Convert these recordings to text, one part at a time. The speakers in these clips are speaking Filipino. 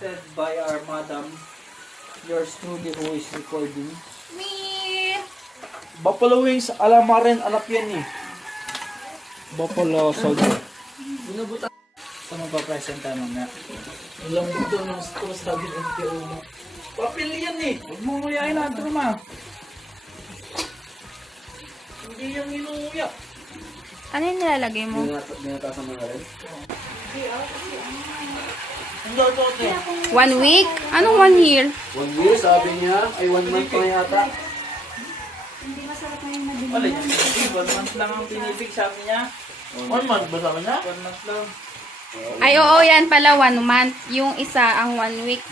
Said by our madam, yours truly who is recording. Me! Buffalo wings, alam mo rin, alap yan eh. Buffalo soldier. Binubuta. Sa magpapresenta mo na. Ilang buto ng stress sabi ng MTO mo. Papel yan eh. Huwag mo nguyain natin naman. Hindi yan inuuya. Ano yung nilalagay mo? Binatasan mo na rin? Ang dito. 1 week? Anong 1 year? 1 year, sabi niya. Ay, 1 month pa yata. Wala yan. 1 month lang ang pinipig sabi niya. 1 month ba sabi niya? 1 month lang. Ay, oo, yan pala 1 month. Yung isa ang 1 week.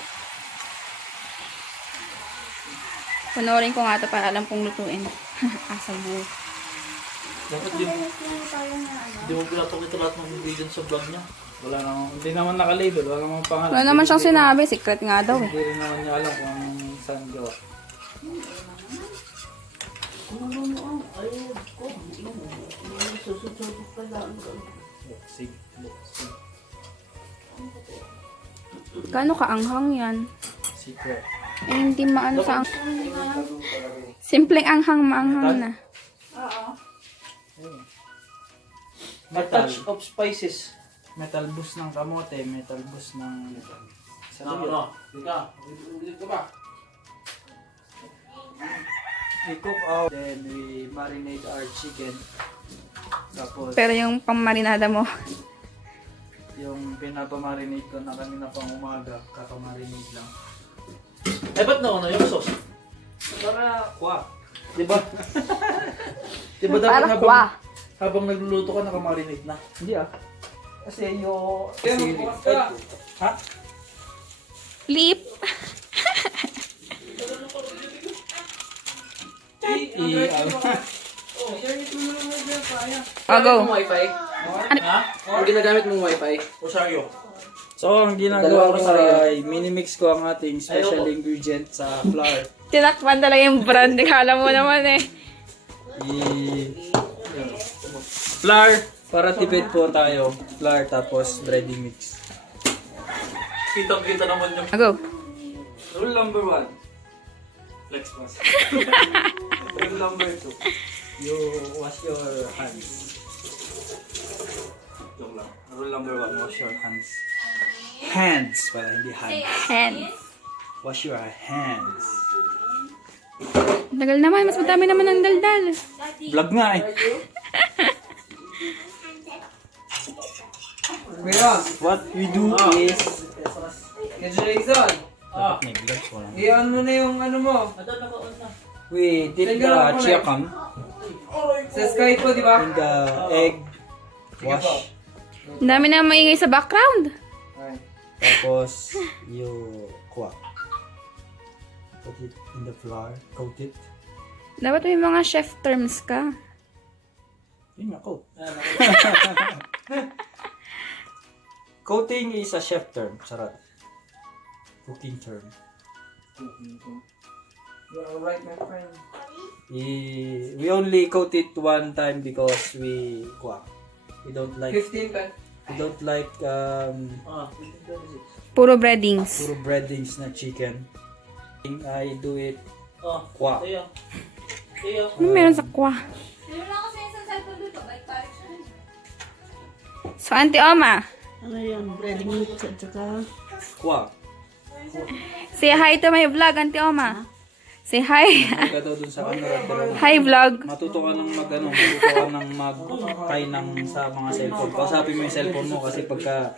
Panoorin ko nga ito para alam kong lutuin. Asal buo. Dapat di mo pinatok ito lahat ng ingredients sa vlog niya. Wala namang, hindi naman nakalabel, wala namang pangalan. Wala naman siyang sinabi. Secret nga daw eh. Hindi rin naman niya alam kung saan gawa. Gaano kaanghang yan? Secret. Eh, hindi maano sa simpleng anghang, maanghang na. A touch of spices. Metal boost ng kamote, metal boost ng... Ano? Dika, dito ba? We cook out, then we marinate our chicken. Tapos, Pero yung pamarinada mo, yung pinapamarinate ko na kanina pang umaga, kakamarinate lang. Eh, ba't na ano yung sauce? Para kwa. Diba? Diba dapat para kwa. habang nagluluto ka, nakamarinate na? Hindi ah. Kasi yung... Ha? Flip. Oh, go. Wi-Fi? Ha? Ang ginagamit mong Wi-Fi? Rosario. So, ang ginagawa ko ay minimix ko ang ating special ingredient sa flour. Tinakpan talaga yung brand. Kala mo naman eh. Flour, para tipid po tayo. Flour tapos breading mix. Kita-kita naman yung... Oh, go. Rule number 1. Flex pass. Rule number 2. You wash your hands. Joke lang. Rule number 1, wash your hands. Hands pala, hindi hands. Hands. Wash your hands. Tagal naman. Mas madami naman ang daldal. Vlog nga eh. What we do is... Congratulations! Dapat may vlogs ko lang. I-on mo na yung ano mo. We did the chicken Sa Skype po, di ba? and the egg wash. Ang dami na maingay sa background. Tapos, you kuha. Put it in the flour. Coat it. Dapat may mga chef terms ka. Yun nga, coat. Coating is a chef term. Sarap. Cooking term. You're alright, my friend. We only coat it one time because we kuha. We don't like 15 pa. we don't like Puro breadings. puro breadings na chicken. I do it kuha. Ano meron sa kwa? So, Auntie Oma, Ano yan? Breading meat at saka... Kuha. say hi to my vlog, Auntie Oma. Say hi. Hindi ka daw dun sa camera. pero Hi, vlog. Matuto ka ng matuto ka ng mag-kay ng sa mga cellphone. Kausapin mo yung cellphone mo kasi pagka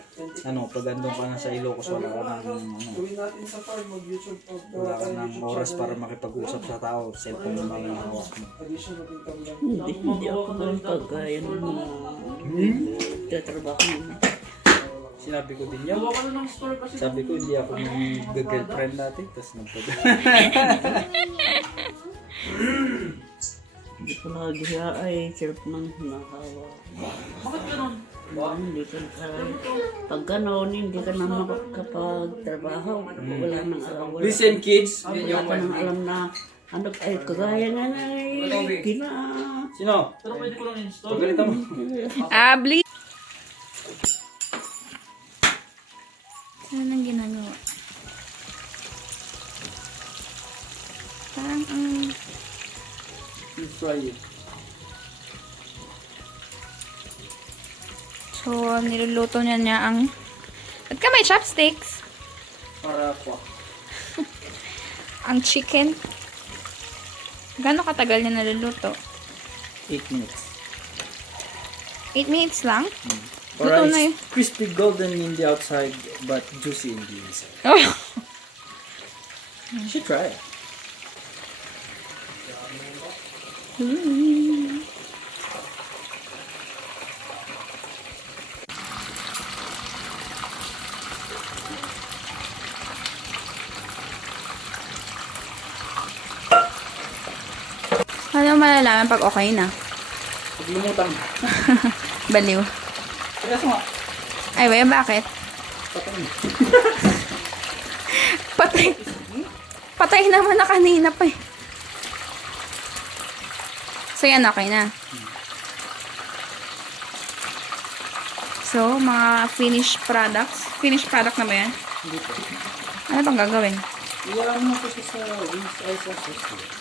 pag andun ka na sa Ilocos wala ka ng wala ka ng oras para makipag-usap sa tao. Cellphone mo lang ang hawak mo. Hindi ako ganun pagkaya ng mga... Tatrabaho mo. Sinabi ko din yan. Sabi ko hindi ako yung girlfriend natin. Tapos nagpag... Hindi ko nakagiya ay sirap ng hinahawa. Bakit ganun? Hindi ka kaya. Pag gano'n, hindi ka na makapagtrabaho. Wala nang alam. Listen, kids. Wala ka nang alam na ano ay kagaya nga na Sino? Pero pwede ko lang install. Pagalitan mo. Abli. Ano nang ginagawa? try it. So, niluluto niya ang... Ba't ka may chopsticks? Para kwa. Ang chicken. Gano'ng katagal niya naluluto? 8 minutes. 8 minutes lang? Para Luto na it's crispy golden in the outside but juicy in the inside. Oh. You should try it. Ano malalaman pag okay na? Pag lumutang. Baliw. Kaya nga. Ay, wait, bakit? Patay. Patay. Patay naman na kanina pa eh. So, yan, okay na. So, mga finished products. Finished product na ba yan? Hindi po. Ano pang gagawin? Iyalan mo kasi sa wings ay sa sauce.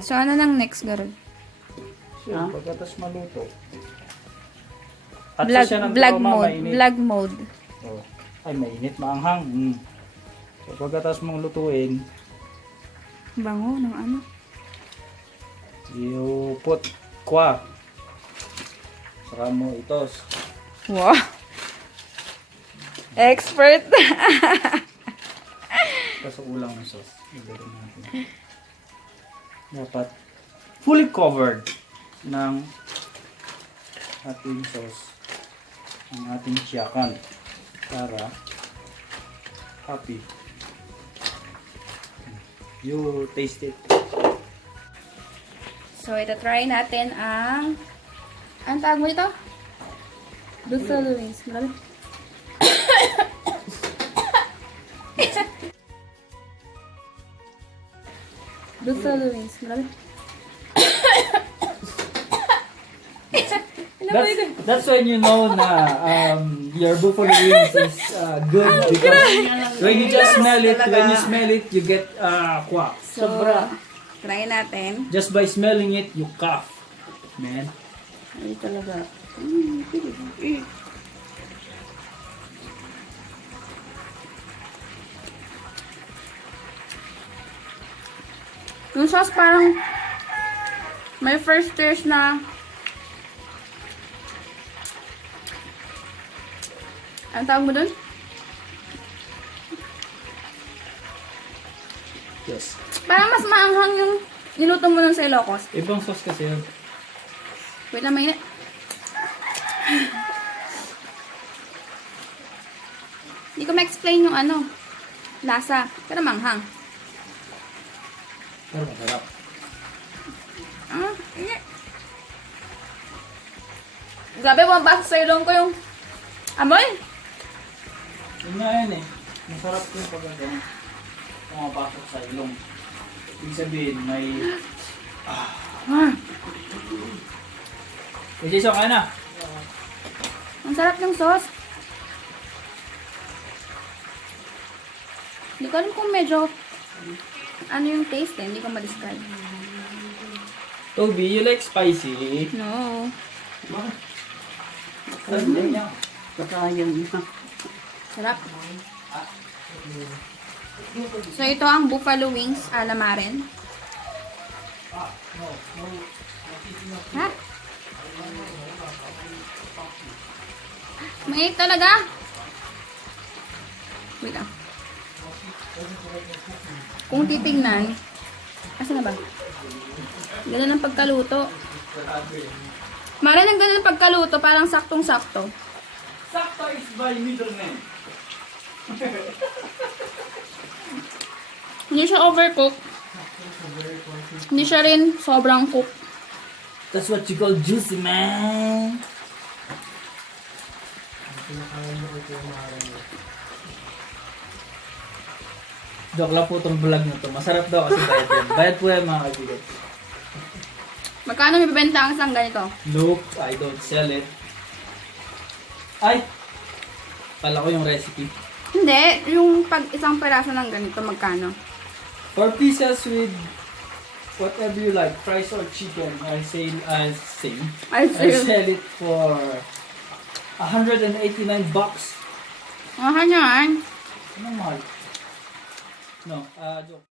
So, ano nang next, Garod? Pagkatas maluto. Vlog, siya ng vlog trauma, mode. mainit. Vlog mode. Oh. Ay, mainit, maanghang. So, pagkatas mong lutuin, Bango ng ano. you put kwa. Saka mo itos. Wow. Expert. Tapos ulang ng sauce. Ilagay natin. Dapat fully covered ng ating sauce. Ang ating tiyakan. Para happy. You taste it. So, ito try natin ang... Anong tawag mo dito? Buffalo wings. Grabe. Buffalo wings. Grabe. That's when you know na your buffalo wings is good because when you just smell it, you get kwa. So, try natin. Just by smelling it, you cough. Man. Ay, talaga. Yung sauce parang may first taste na ano tawag mo dun? Yes. Parang mas maanghang yung niluto mo nun sa Ilocos. Ibang sauce kasi yun. Wait lang, mainit. Hindi ko ma-explain yung ano, lasa. Pero manghang. Pero masarap. Init. Grabe, mabasa sa ilong ko yung amoy. Yun nga yan eh. Masarap yung pag pumapasok sa ilong. Ibig sabihin, may... Kasi Jason, kaya na. Ang sarap ng sauce. Hindi ko alam kung medyo ano yung taste eh. Hindi ko ma-describe. Toby, you like spicy? No. Hindi niya. Pagkayang na. Sarap. So, ito ang buffalo wings alamaren. Ha? Mainit talaga. Wait lang. Kung titignan, asa na ba? Ganun ang pagkaluto. Mara ng ganun ang pagkaluto, parang saktong-sakto. Sakto is by middleman. Hindi siya overcook. Hindi siya rin sobrang cook. That's what you call juicy, man. Joke lang po itong vlog na to. Masarap daw kasi bayad yan. Bayad po yan mga kaibigan. Magkano may bibenta ang isang ganito? Nope, I don't sell it. Ay! Pala ko yung recipe. Hindi, yung pag isang peraso ng ganito, magkano? 4 pieces with whatever you like, fries or chicken. I sell it for $189 bucks. Mahal naman. Anong mahal? No, joke.